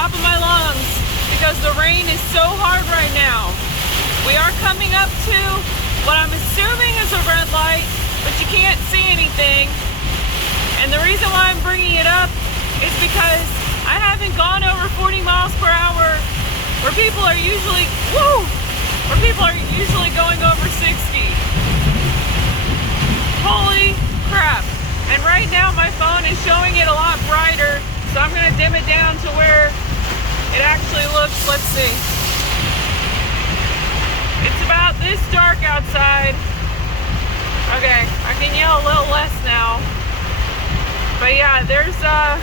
top of my lungs because the rain is so hard right now. We are coming up to what I'm assuming is a red light, but you can't see anything. And the reason why I'm bringing it up is because I haven't gone over 40 miles per hour where people are usually, going over 60. Holy crap. And right now my phone is showing it a lot brighter, so I'm gonna dim it down to where it actually looks, let's see. It's about this dark outside. Okay, I can yell a little less now. But yeah, there's I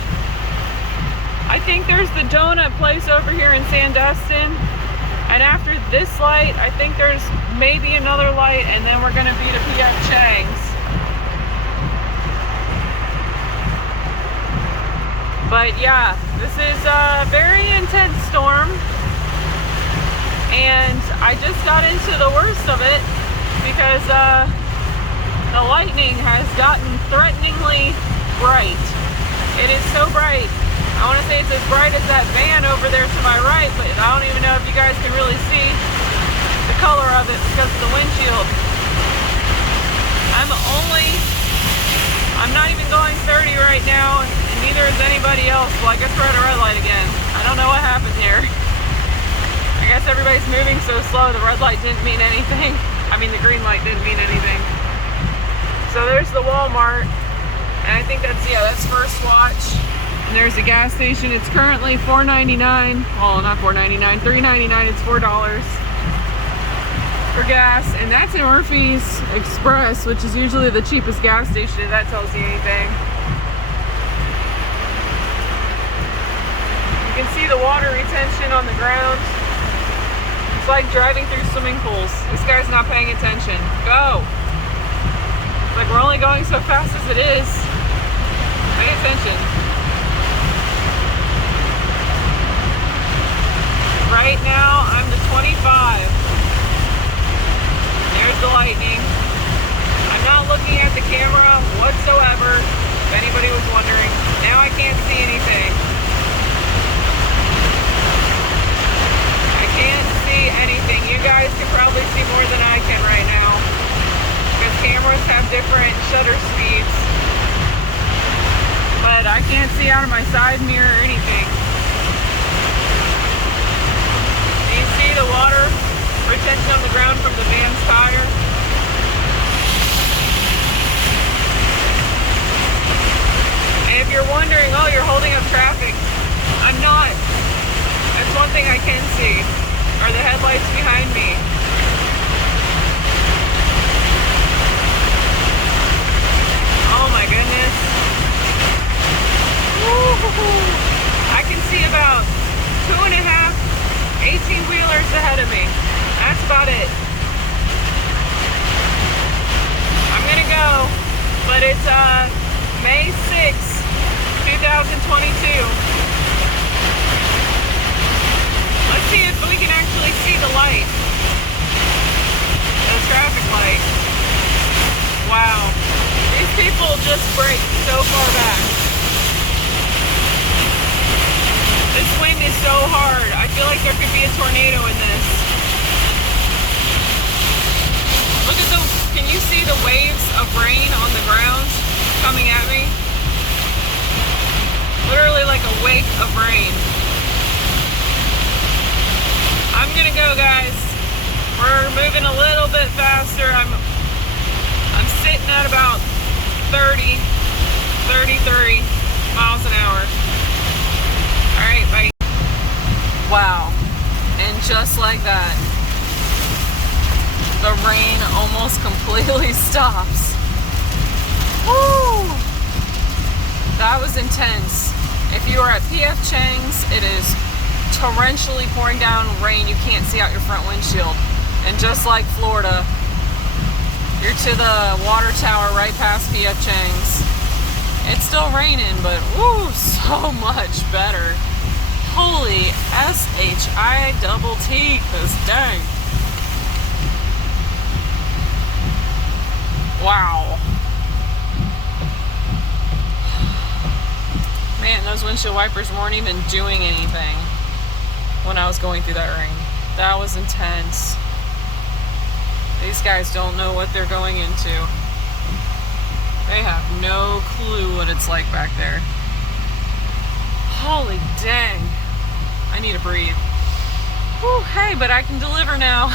think there's the donut place over here in Sandustin. And after this light, I think there's maybe another light, and then we're gonna be to P.F. Chang's. But yeah, this is a very intense storm. And I just got into the worst of it because the lightning has gotten threateningly bright. It is so bright. I want to say it's as bright as that van over there to my right, but I don't even know if you guys can really see the color of it because of the windshield. I'm not even going 30 right now, and neither is anybody else. Well, I guess we're at a red light again. I don't know what happened here. I guess everybody's moving so slow, the red light didn't mean anything. I mean, the green light didn't mean anything. So there's the Walmart, and I think that's First Watch. And there's a gas station. It's currently $4.99. Well, not $4.99, $3.99. It's $4 for gas, and that's in Murphy's Express, which is usually the cheapest gas station, if that tells you anything. You can see the water retention on the ground. It's like driving through swimming pools. This guy's not paying attention. Go! It's like we're only going so fast as it is. Pay attention. Right now, I'm the 25. There's the lightning. I'm not looking at the camera whatsoever, if anybody was wondering. Now I can't see anything. I can't see anything. You guys can probably see more than I can right now, because cameras have different shutter speeds. But I can't see out of my side mirror or anything. See the water retention on the ground from the van's tire. And if you're wondering, oh, you're holding up traffic, I'm not. That's one thing I can see, are the headlights behind me. Oh my goodness. Woo-hoo-hoo. I can see about 2.5 18-wheelers ahead of me. That's about it. I'm gonna go, but it's May 6th, 2022. Let's see if we can actually see the light. The traffic light. Wow. These people just brake so far back. This wind is so hard. I feel like there could be a tornado in this. Look at can you see the waves of rain on the ground coming at me? Literally like a wake of rain. I'm gonna go, guys. We're moving a little bit faster. I'm sitting at about 33 miles an hour. Alright, bye. Wow. And just like that, the rain almost completely stops. Woo! That was intense. If you are at P.F. Chang's, it is torrentially pouring down rain. You can't see out your front windshield. And just like Florida, you're to the water tower right past P.F. Chang's. It's still raining, but woo, so much better. Holy S-H-I-T-T, 'cause dang. Wow. Man, those windshield wipers weren't even doing anything. when I was going through that rain. That was intense. These guys don't know what they're going into. They have no clue what it's like back there. Holy dang. I need to breathe. Whew, hey, but I can deliver now.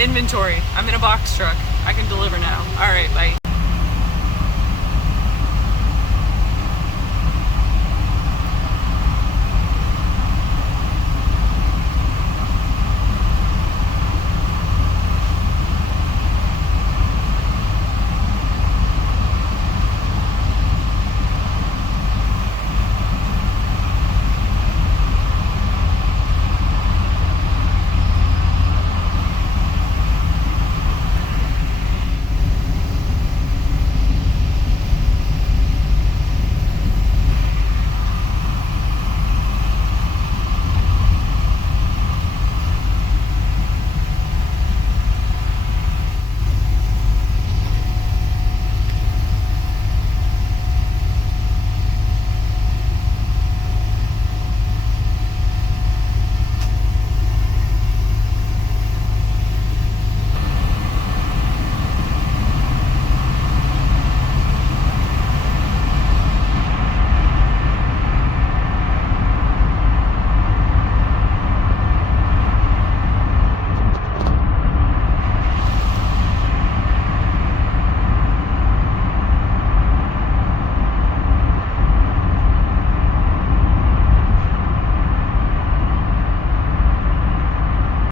Inventory. I'm in a box truck. I can deliver now. All right, bye.